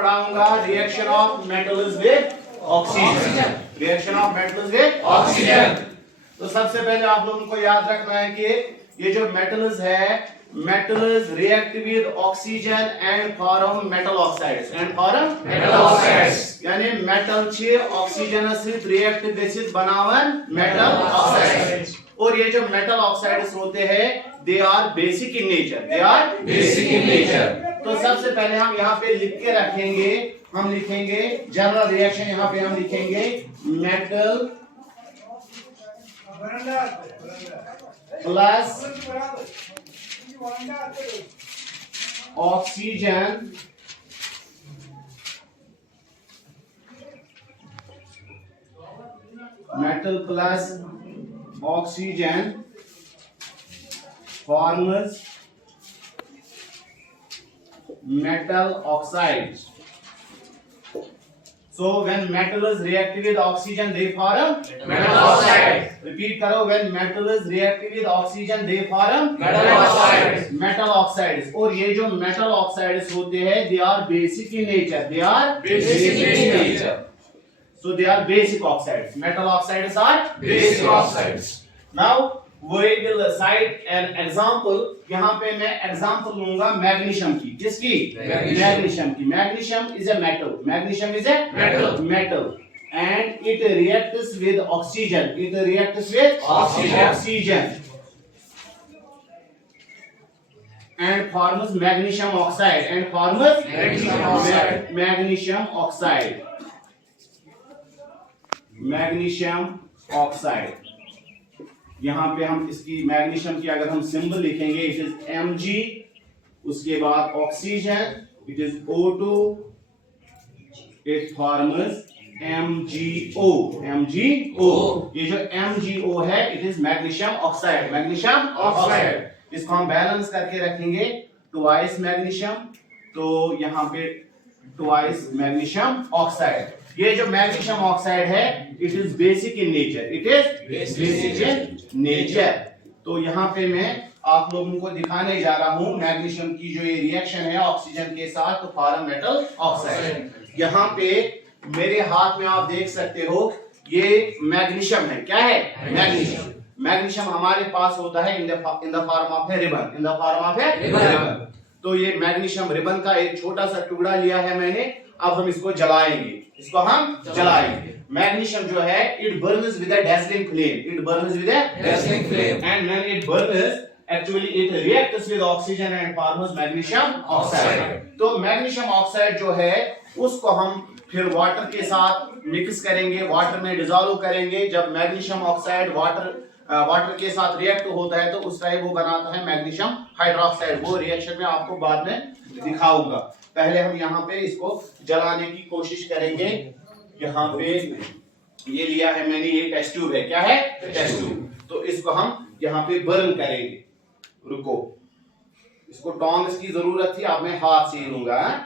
पढ़ाऊंगा reaction of metals with oxygen. Reaction of metals with oxygen. तो सबसे पहले आप लोगों को याद रखना है कि ये जो मेटल्स है, metals react with oxygen and form metal oxides यानी मेटल छे ऑक्सीजन से रिएक्ट गसित बनावन मेटल ऑक्साइड्स। और ये जो मेटल ऑक्साइड्स होते हैं they are basic in nature. तो सबसे पहले हम यहाँ पे लिख के रखेंगे, हम लिखेंगे जनरल रिएक्शन। यहाँ पे हम लिखेंगे metal plus oxygen metal plus oxygen forms metal oxides. So when metals react with oxygen they form metal oxides. Repeat करो, when metals react with oxygen they form metal oxides. और ये जो metal oxides होते हैं they are basic in nature. So they are basic oxides. Metal oxides are basic oxides. Now we will cite an example. यहाँ पे मैं example लूँगा magnesium की। किसकी? मैग्नीशियम की। Magnesium is a metal. Magnesium is a metal. And it reacts with oxygen. It reacts with oxygen. And forms magnesium oxide. And forms magnesium oxide. Magnesium oxide. यहाँ पे हम इसकी मैग्नीशियम की अगर हम सिंबल लिखेंगे इट इज Mg, उसके बाद oxygen it is O2, it forms MgO। ये जो MgO है इट इज मैग्नीशियम ऑक्साइड। इसको हम बैलेंस करके रखेंगे ट्वाइस मैग्नीशियम, तो यहाँ पे ट्वाइस मैग्नीशियम ऑक्साइड। ये जो मैग्नीशियम ऑक्साइड है it is basic in nature. तो यहाँ पे मैं आप लोगों को दिखाने जा रहा हूँ मैग्नीशियम की जो ये रिएक्शन है ऑक्सीजन के साथ, तो फॉर्म मेटल ऑक्साइड। यहाँ पे मेरे हाथ में आप देख सकते हो ये मैग्नीशियम है। क्या है? मैग्नीशियम हमारे पास होता है in the form of A ribbon. तो ये मैग्नीशियम रिबन का एक छोटा सा टुकड़ा लिया है मैंने। अब हम इसको जलाएंगे। मैग्नीशियम जो है it burns with a dazzling flame and when it burns actually it reacts with oxygen and forms magnesium oxide. तो मैग्नीशियम ऑक्साइड जो है उसको हम फिर वाटर के साथ मिक्स करेंगे, वाटर में डिसॉल्व करेंगे। जब मैग्नीशियम ऑक्साइड वाटर के साथ रिएक्ट होता है तो उस टाइम वो बनाता है मैग्नीशियम हाइड्रोक्साइड। वो रिएक्शन में आपको बाद में दिखाऊंगा। पहले हम यहाँ पे इसको जलाने की कोशिश करेंगे। यहाँ पे ये लिया है मैंने, ये टेस्ट ट्यूब है। क्या है? Test tube. तो इसको हम यहाँ पे बर्न करेंगे। रुको, इसको टोंग्स की जरूरत थी, अब मैं हाथ से लूंगा।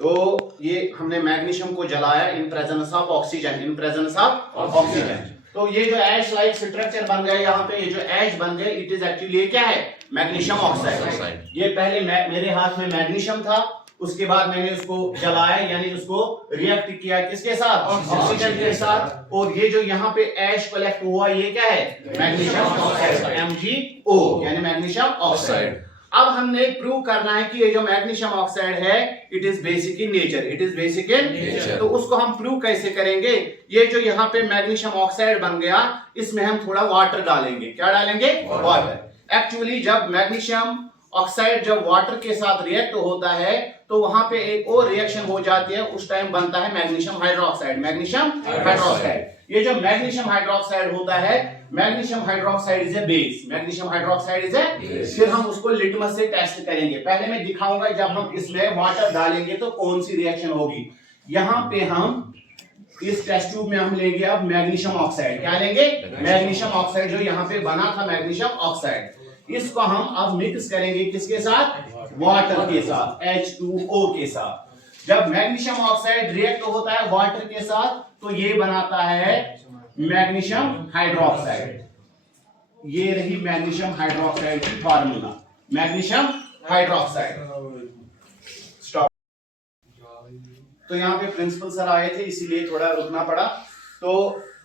तो ये हमने मैग्नीशियम को जलाया इन प्रेजेंस ऑफ ऑक्सीजन। तो ये जो ऐश लाइक स्ट्रक्चर बन गया यहाँ पे, ये जो ऐश बन गए इट इज एक्चुअली ये क्या है? Magnesium oxide. ये पहले मेरे हाथ में मैग्नीशियम था, उसके बाद मैंने उसको जलाया यानी उसको रिएक्ट किया किसके साथ? ऑक्सीजन के साथ। और ये जो यहाँ पे ऐश कलेक्ट हुआ ये क्या है? मैग्नीशियम ऑक्साइड, MgO यानी मैग्नीशियम ऑक्साइड। अब हमने प्रूव करना है कि ये जो मैग्नीशियम ऑक्साइड है it is basic in nature. तो उसको हम प्रूव कैसे करेंगे? ये जो यहाँ पे मैग्नीशियम ऑक्साइड बन गया इसमें हम थोड़ा वाटर डालेंगे। क्या डालेंगे? वाटर। एक्चुअली जब मैग्नीशियम ऑक्साइड जब वाटर के साथ रिएक्ट होता है तो वहां पे एक और रिएक्शन हो जाती है, उस टाइम बनता है मैग्नीशियम हाइड्रोक्साइड। ये जो मैग्नीशियम हाइड्रोक्साइड होता है, magnesium hydroxide is a base. फिर हम उसको लिटमस से टेस्ट करेंगे। पहले मैं दिखाऊंगा जब हम इसमें वाटर डालेंगे तो कौन सी रिएक्शन होगी। यहाँ पे हम इस टेस्ट ट्यूब में हम लेंगे अब मैग्नीशियम ऑक्साइड। क्या लेंगे? मैग्नीशियम ऑक्साइड, जो यहाँ पे बना था मैग्नीशियम ऑक्साइड। इसको हम अब मिक्स करेंगे किसके साथ? वाटर के साथ, H2O के साथ। जब मैग्नीशियम ऑक्साइड रिएक्ट होता है वाटर के साथ तो ये बनाता है मैग्नीशियम हाइड्रोक्साइड। ये रही मैग्नीशियम हाइड्रोक्साइड की फार्मूला, मैग्नीशियम हाइड्रोक्साइड। स्टॉप। तो यहाँ पे प्रिंसिपल सर आए थे इसीलिए थोड़ा रुकना पड़ा। तो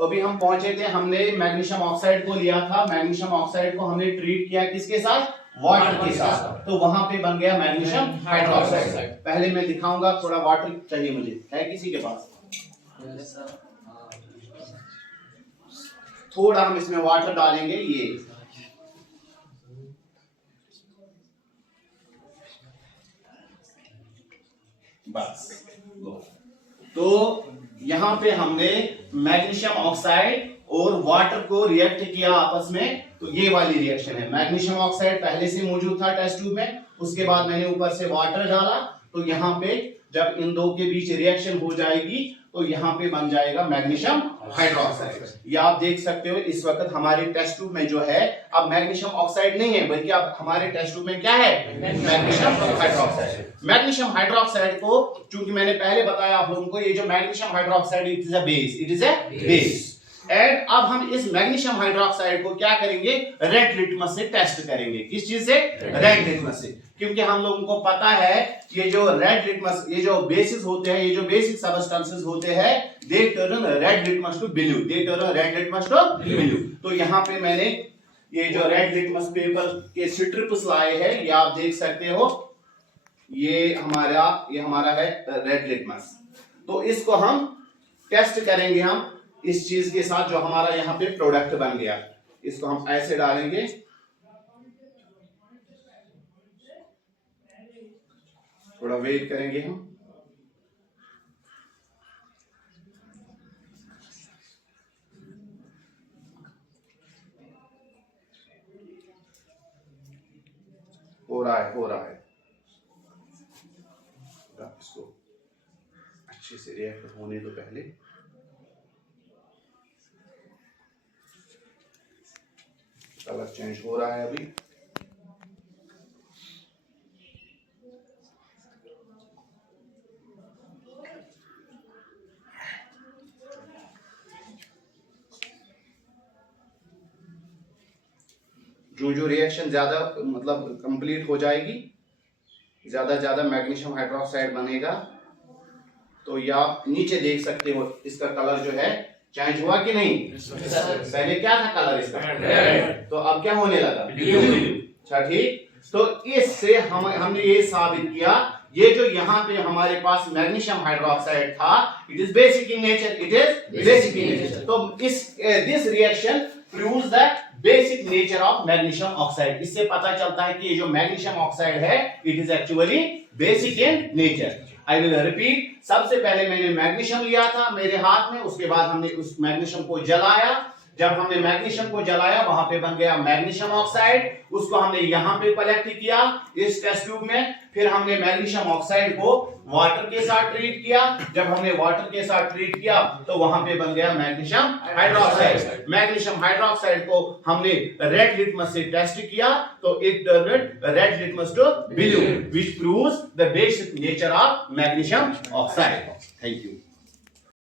अभी हम पहुंचे थे, हमने मैग्नीशियम ऑक्साइड को लिया था, मैग्नीशियम ऑक्साइड को हमने ट्रीट किया किसके साथ? वाटर के साथ। तो वहां पे बन गया मैग्नीशियम हाइड्रोक्साइड। पहले मैं दिखाऊंगा, थोड़ा वाटर चाहिए मुझे, है किसी के पास? थोड़ा हम इसमें वाटर डालेंगे, ये बस। तो यहां पे हमने मैग्नीशियम ऑक्साइड और वाटर को रिएक्ट किया आपस में, तो ये वाली रिएक्शन है। मैग्नीशियम ऑक्साइड पहले से मौजूद था टेस्ट ट्यूब में, उसके बाद मैंने ऊपर से वाटर डाला, तो यहाँ पे जब इन दो के बीच रिएक्शन हो जाएगी तो यहाँ पे बन जाएगा मैग्नीशियम हाइड्रोक्साइड। ये आप देख सकते हो इस वक्त हमारे टेस्ट ट्यूब में जो है अब मैग्नीशियम ऑक्साइड नहीं है, बल्कि अब हमारे टेस्ट ट्यूब में क्या है? Magnesium hydroxide. मैग्नीशियम हाइड्रोक्साइड को, चूंकि मैंने पहले बताया आप लोगों को, ये जो magnesium hydroxide it is a base, it is a base. And अब हम इस मैग्नीशियम हाइड्रोक्साइड को क्या करेंगे? रेड लिटमस से टेस्ट करेंगे। किस चीज से? रेड लिटमस से। क्योंकि हम लोगों को पता है ये जो रेड लिटमस, ये जो बेसिस होते हैं, ये जो बेसिक सबस्टेंसेस होते हैं, they turn red litmus to blue, they turn red litmus to blue. तो यहाँ पे मैंने ये जो रेड लिटमस पेपर के स्ट्रिप्स लाए हैं, ये आप देख सकते हो, ये हमारा है रेड लिटमस। तो इसको हम टेस्ट करेंगे हम इस चीज के साथ जो हमारा यहाँ पे प्रोडक्ट बन गया। इसको हम ऐसे डालेंगे, थोड़ा वेट करेंगे हम। हो रहा है। इसको अच्छे से रिएक्ट होने तो पहले कलर चेंज हो रहा है अभी। जो रिएक्शन ज्यादा मतलब कंप्लीट हो जाएगी, ज्यादा मैग्नीशियम हाइड्रोक्साइड बनेगा, तो ये आप नीचे देख सकते हो इसका कलर जो है चेंज हुआ कि नहीं? पहले क्या था कलर इसका? रेड। तो अब क्या होने लगा? ब्लू। अच्छा ठीक। तो इससे हमने ये साबित किया, ये जो यहाँ पे हमारे पास मैग्नीशियम हाइड्रोक्साइड था, it is basic in nature, it is basic in nature. तो this reaction proves the basic nature of magnesium oxide. इससे पता चलता है कि ये जो मैग्नीशियम ऑक्साइड है, it is actually basic in nature. I will repeat. सबसे पहले मैंने मैग्नीशियम लिया था मेरे हाथ में, उसके बाद हमने उस मैग्नीशियम को जलाया। जब हमने मैग्नीशियम को जलाया वहां पे बन गया मैग्नीशियम ऑक्साइड, उसको हमने यहाँ पे कलेक्ट किया इस टेस्ट ट्यूब में। फिर हमने मैग्नीशियम ऑक्साइड को वाटर के साथ ट्रीट किया। जब हमने वाटर के साथ ट्रीट किया तो वहां पे बन गया मैग्नीशियम हाइड्रोक्साइड। मैग्नीशियम हाइड्रोक्साइड को हमने रेड लिटमस से टेस्ट किया तो it turned red litmus to blue, which proves the basic nature of magnesium oxide. Thank you.